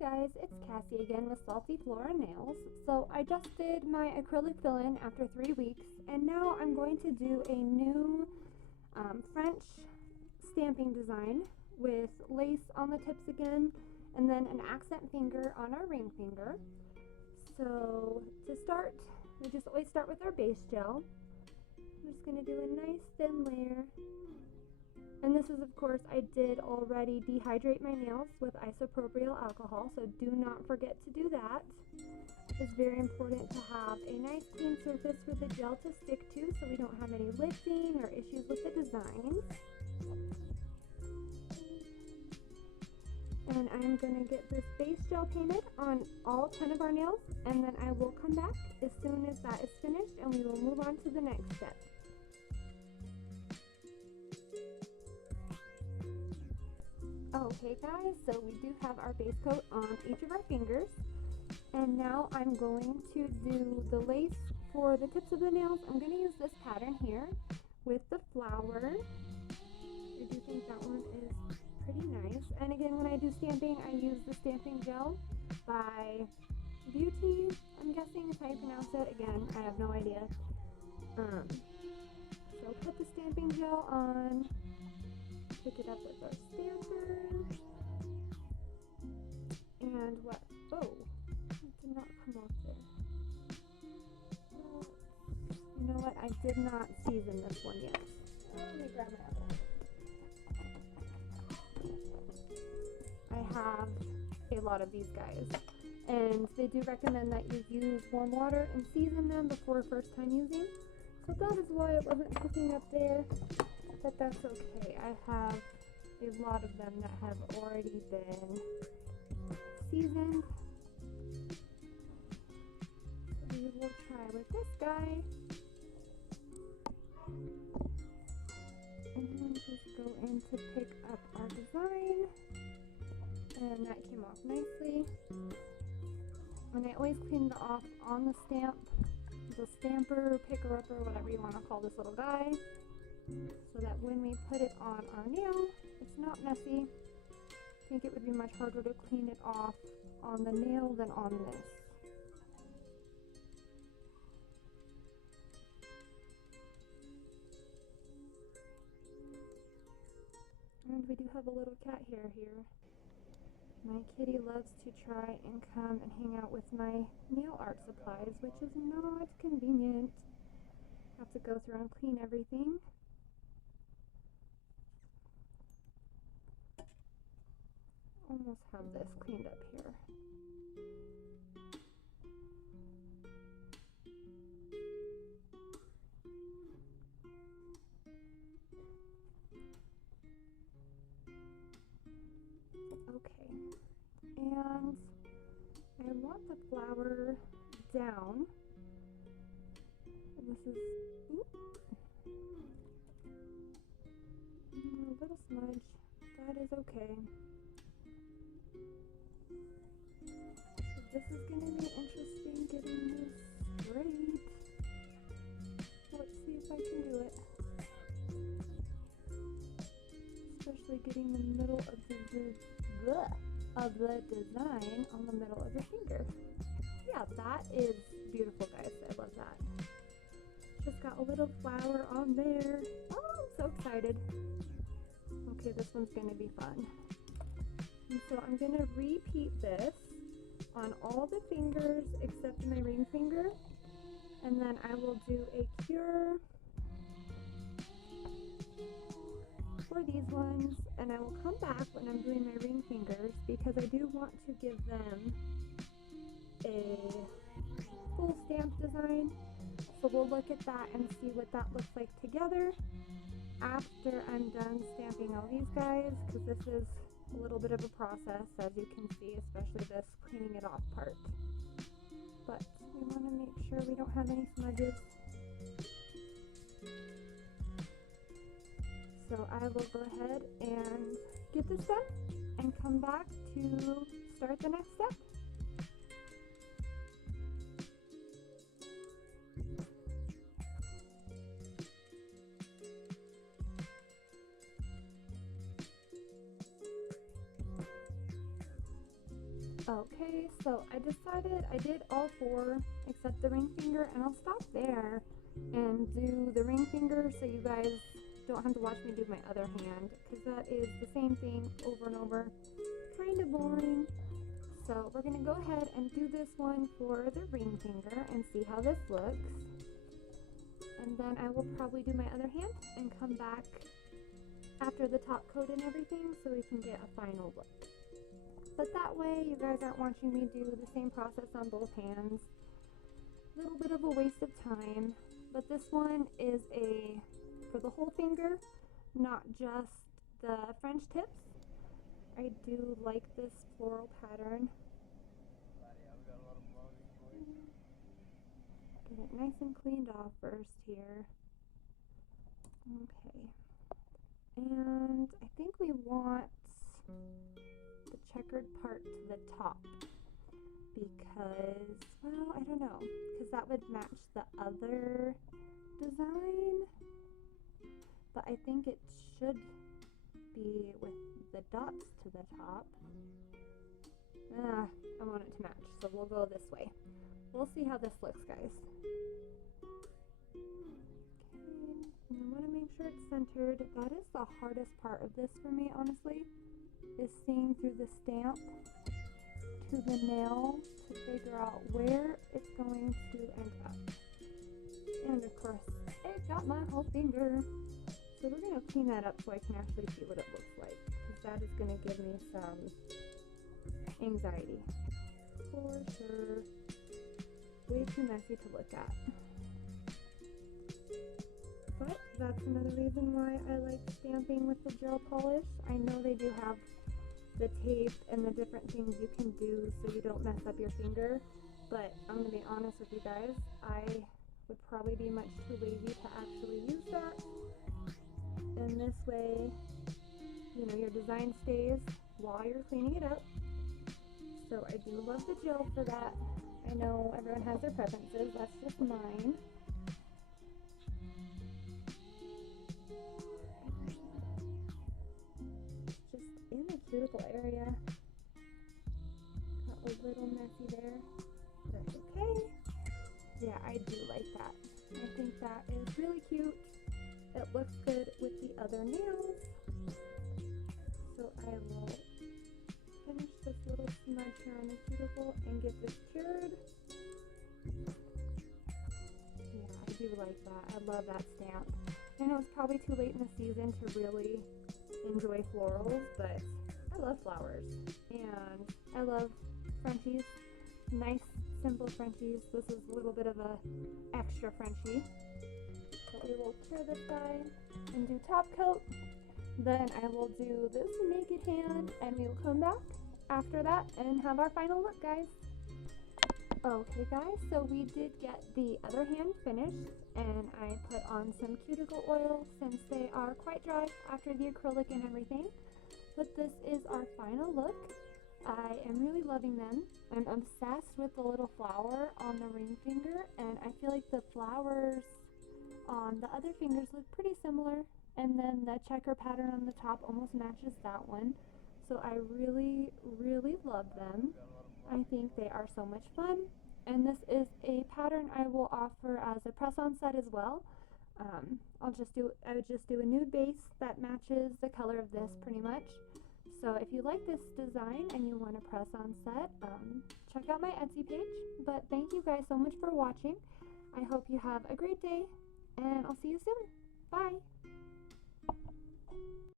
Guys, it's Cassie again with Salty Floral Nails. So I just did my acrylic fill-in after 3 weeks, and now I'm going to do a new French stamping design with lace on the tips again, and then an accent finger on our ring finger. So to start, we just always start with our base gel. I'm just going to do a nice thin layer. And this is, of course, I did already dehydrate my nails with isopropyl alcohol, so do not forget to do that. It's very important to have a nice clean surface for the gel to stick to so we don't have any lifting or issues with the designs. And I'm going to get this base gel painted on all 10 of our nails, and then I will come back as soon as that is finished and we will move on to the next step. Okay guys, so we do have our base coat on each of our fingers, and now I'm going to do the lace for the tips of the nails. I'm going to use this pattern here with the flower. I do think that one is pretty nice, and again, when I do stamping, I use the stamping gel by Beauty, I'm guessing is how you pronounce it. Again, I have no idea. So put the stamping gel on, pick it up with our stamper, and what? Oh, it did not come off there. You know what? I did not season this one yet. Let me grab my other one. I have a lot of these guys, and they do recommend that you use warm water and season them before first time using. So that is why it wasn't picking up there. But that's okay. I have a lot of them that have already been seasoned. So we will try with this guy. And then just go in to pick up our design. And that came off nicely. And I always clean it off on the stamp, the stamper, picker-upper, whatever you want to call this little guy, so that when we put it on our nail, it's not messy. I think it would be much harder to clean it off on the nail than on this. And we do have a little cat hair here. My kitty loves to try and come and hang out with my nail art supplies, which is not convenient. I have to go through and clean everything. Almost have this cleaned up here. Okay, and I want the flower down. And this is a little smudge. That is okay. This is going to be interesting getting this straight. Let's see if I can do it. Especially getting the middle of the design on the middle of your finger. Yeah, that is beautiful, guys. I love that. Just got a little flower on there. Oh, I'm so excited. Okay, this one's going to be fun. And so I'm going to repeat this on all the fingers except my ring finger, and then I will do a cure for these ones, and I will come back when I'm doing my ring fingers because I do want to give them a full stamp design. So we'll look at that and see what that looks like together after I'm done stamping all these guys, because this is a little bit of a process, as you can see, especially this cleaning it off part. But we want to make sure we don't have any smudges. So I will go ahead and get this done and come back to start the next step. Okay, so I decided I did all four except the ring finger, and I'll stop there and do the ring finger so you guys don't have to watch me do my other hand, because that is the same thing over and over, kind of boring. So we're going to go ahead and do this one for the ring finger and see how this looks. And then I will probably do my other hand and come back after the top coat and everything so we can get a final look. But that way you guys aren't watching me do the same process on both hands. A little bit of a waste of time, but this one is for the whole finger, not just the French tips. I do like this floral pattern. Get it nice and cleaned off first here. Okay. And I think we want the checkered part to the top because, well, I don't know, because that would match the other design, but I think it should be with the dots to the top. I want it to match, so we'll go this way. We'll see how this looks, guys. Okay, and I want to make sure it's centered. That is the hardest part of this for me, honestly, is seeing through the stamp to the nail to figure out where it's going to end up. And of course, it got my whole finger. So we're going to clean that up so I can actually see what it looks like, because that is going to give me some anxiety. For sure. Way too messy to look at. But that's another reason why I like stamping with the gel polish. I know they do have the tape and the different things you can do so you don't mess up your finger, but I'm going to be honest with you guys, I would probably be much too lazy to actually use that. And this way, you know, your design stays while you're cleaning it up. So I do love the gel for that. I know everyone has their preferences, that's just mine. Just in the cuticle area. Got a little messy there. That's okay. Yeah, I do like that. I think that is really cute. It looks good with the other nails. So I will finish this little smudge here on the cuticle and get this cured. Yeah, I do like that. I love that stamp. I know it's probably too late in the season to really enjoy florals, but I love flowers. And I love Frenchies. Nice, simple Frenchies. This is a little bit of a extra Frenchie. So we will cure this guy and do top coat. Then I will do this naked hand and we will come back after that and have our final look, guys. Okay guys, so we did get the other hand finished and I put on some cuticle oil since they are quite dry after the acrylic and everything. But this is our final look. I am really loving them. I'm obsessed with the little flower on the ring finger, and I feel like the flowers on the other fingers look pretty similar, and then the checker pattern on the top almost matches that one. So I really, really love them. I think they are so much fun, and this is a pattern I will offer as a press-on set as well. I would just do a nude base that matches the color of this pretty much. So if you like this design and you want a press-on set, check out my Etsy page. But thank you guys so much for watching. I hope you have a great day, and I'll see you soon. Bye!